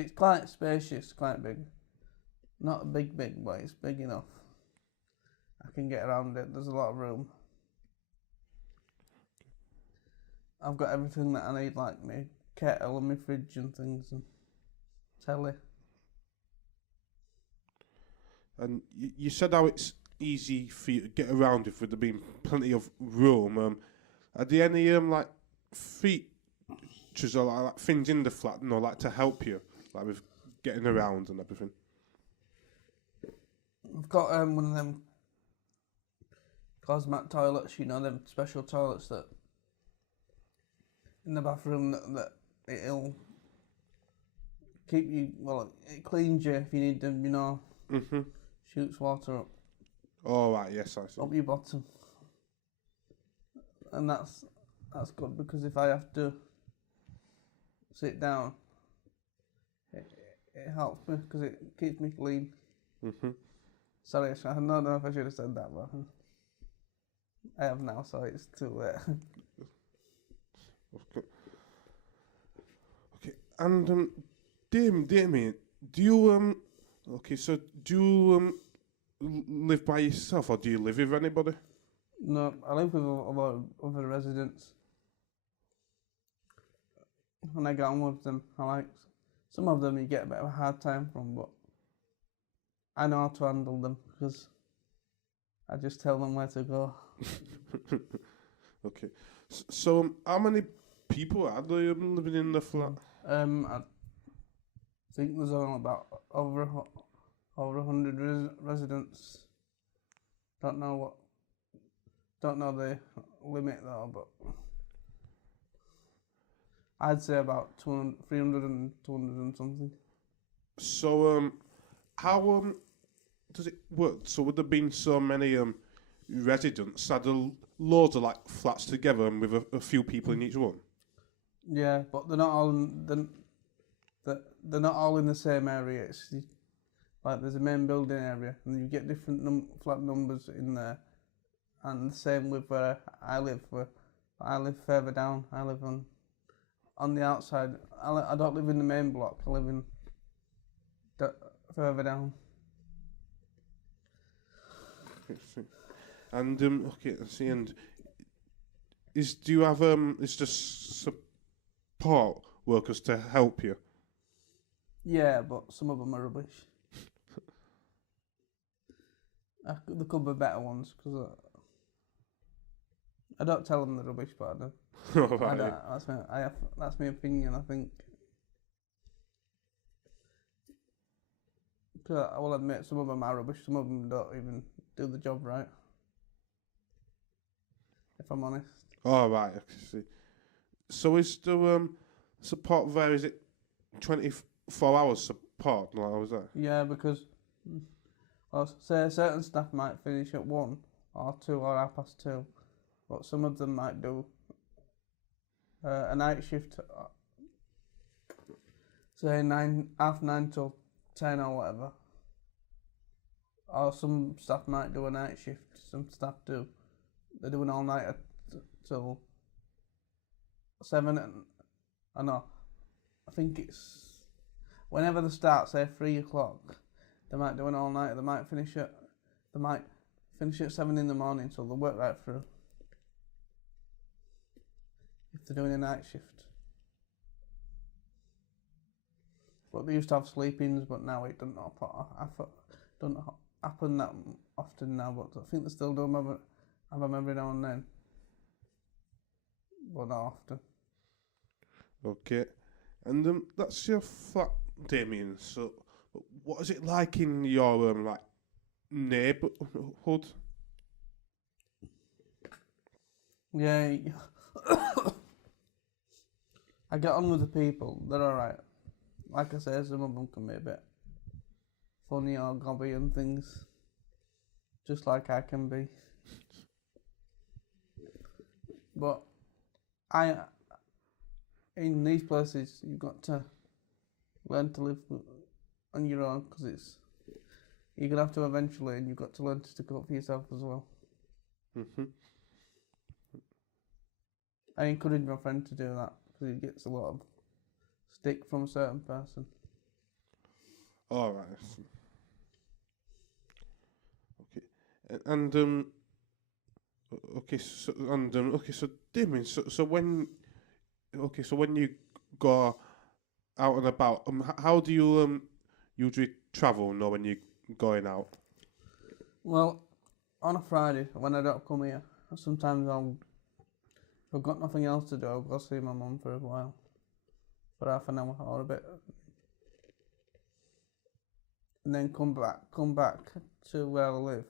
It's quite spacious, quite big. Not a big, but it's big enough. I can get around it. There's a lot of room. I've got everything that I need, like my kettle and my fridge and things and telly. And you said how it's easy for you to get around if there'd been plenty of room. Are there any like features or like things in the flat, like to help you, like with getting around and everything? I've got one of them cosmat toilets, them special toilets that in the bathroom that it'll keep you, it cleans you if you need them, Mm-hmm. shoots water up, Oh, right, yes, I see. up your bottom. And that's good because if I have to sit down, it helps me because it keeps me clean. Mm-hmm. Sorry, I don't know if I should have said that, but I have now, so it's too late. Okay, and Damian, do you okay, so do you live by yourself or do you live with anybody? No, I live with a lot of other residents, and I get on with them. Some of them you get a bit of a hard time from, but I know how to handle them because I just tell them where to go. Okay, so how many people are there living in the flat? I think there's only about over 100 residents. Don't know the limit though, but I'd say about 200, 300 and 200 and something. So how does it work? So would there been so many residents? Are there loads of like flats together and with a few people in each one? Yeah, but they're not all they're not all in the same area. It's like there's a main building area, and you get different flat numbers in there. And the same with where I live. Where I live further down. I live on the outside. I don't live in the main block. I live in further down. Okay, see. And okay, I see. And do you have is just support workers to help you? Yeah, but some of them are rubbish. There could be better ones because I don't tell them they're rubbish, but I do. Right. That's my opinion. I think. Cause I will admit some of them are rubbish. Some of them don't even do the job right. If I'm honest. Oh, right, I see. So is the support there, is it 24 hours support? Like, how is that? Yeah, because say certain staff might finish at 1 or 2 or 2:30, but some of them might do a night shift, say 9 till 10 or whatever. Or some staff might do a night shift. Some staff do. They're doing all night till 7. I know. I think it's whenever they start, say 3 o'clock. They might do an all night. They might finish at 7 in the morning, so they'll work right through. If they're doing a night shift. But they used to have sleep-ins, but now it doesn't happen that often now. But I think they still do have them every now and then, but not often. Okay. And that's your flat, Damien. So what is it like in your like neighbourhood? Yeah, I get on with the people. They're alright. Like I say, some of them can be a bit funny or gobby and things, just like I can be. But in these places, you've got to learn to live on your own because you're gonna have to eventually, and you've got to learn to stick up for yourself as well. Mm-hmm. I encourage my friend to do that because he gets a lot of stick from a certain person. All right. Okay. And okay. So Damien. So when you go out and about, how do you usually travel? Know when you're going out? Well, on a Friday when I don't come here, sometimes if I've got nothing else to do, I'll go see my mum for a while, for half an hour or a bit, and then come back to where I live.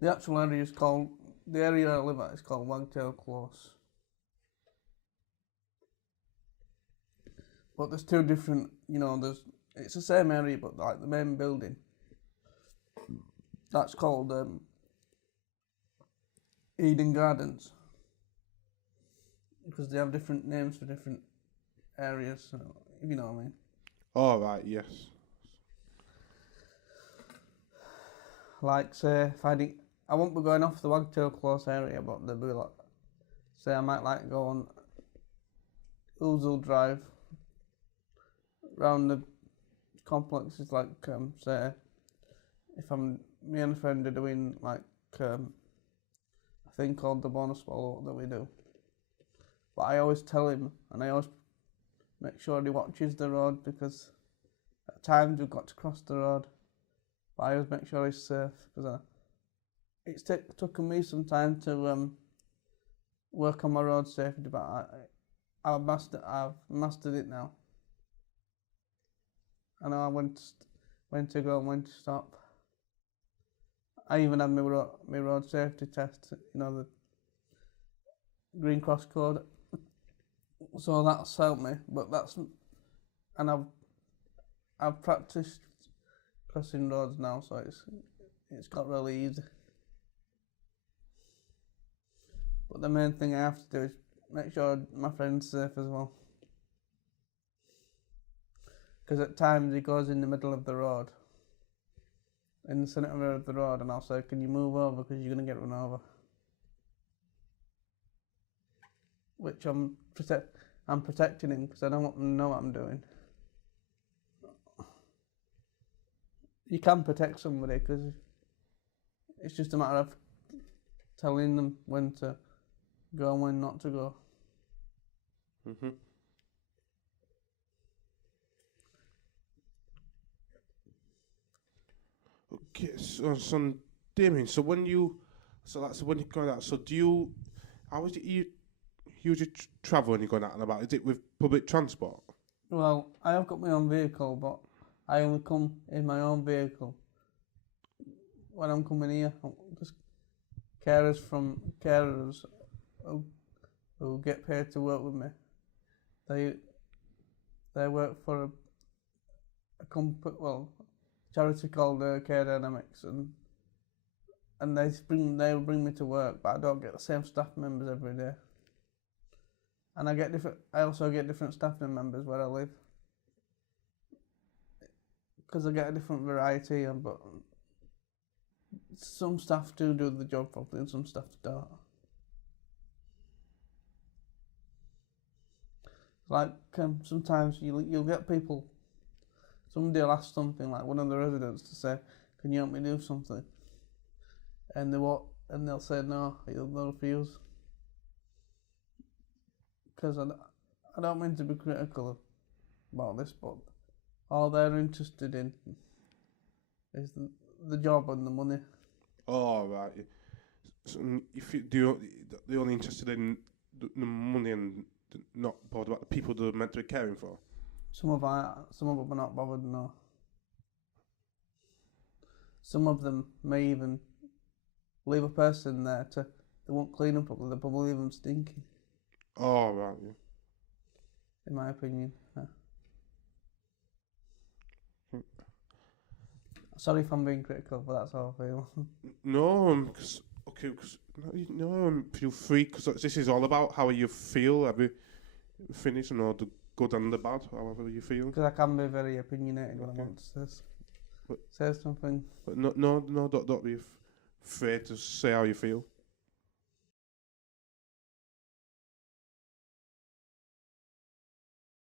The actual area is called, the area I live at is called Wagtail Close. But there's two different, it's the same area, but like the main building, that's called Eden Gardens, because they have different names for different areas, so, if you know what I mean. All right. Yes. Like, say, if I won't be going off the Wagtail Close area, but there'll be like, say I might like go on Ousel Drive, round the complexes, like, say, if me and a friend are doing, like, a thing called the bonus follow that we do. But I always tell him, and I always make sure he watches the road, because at times we've got to cross the road. But I always make sure he's safe, because it's taken me some time to work on my road safety, but I've mastered it now. I know when to go and when to stop. I even have my road safety test, the Green Cross code. So that's helped me, and I've practiced crossing roads now, so it's got really easy. But the main thing I have to do is make sure my friend's safe as well. Because at times he goes in the middle of the road, in the centre of the road, and I'll say, "Can you move over, because you're going to get run over." Which I'm protecting him, because I don't want him to know what I'm doing. You can protect somebody, because it's just a matter of telling them when to go and when not to go. Mhm. Okay, so Damien, so when you go out, so how is it you usually travel when you're going out and about? Is it with public transport? Well, I have got my own vehicle, but I only come in my own vehicle when I'm coming here. Just carers who get paid to work with me. They work for a charity called Care Dynamics, and they'll bring me to work, but I don't get the same staff members every day. And I also get different staff members where I live, because I get a different variety, but some staff do the job properly and some staff don't. Like, sometimes you'll get people, somebody will ask something, like one of the residents, to say, "Can you help me do something?" And they'll say no, they'll refuse. Because I don't mean to be critical about this, but all they're interested in is the job and the money. Oh, right. So if they're only interested in the money and not bothered about the people they're meant to be caring for. Some of them are not bothered, no. Some of them may even leave a person there they won't clean up, they'll probably leave them stinking. Oh, right. Yeah. In my opinion. Yeah. Sorry if I'm being critical, but that's how I feel. No, feel free, because this is all about how you feel. Have you finished, the good and the bad, however you feel? Because I can be very opinionated when I want to say something. But no, don't be afraid to say how you feel.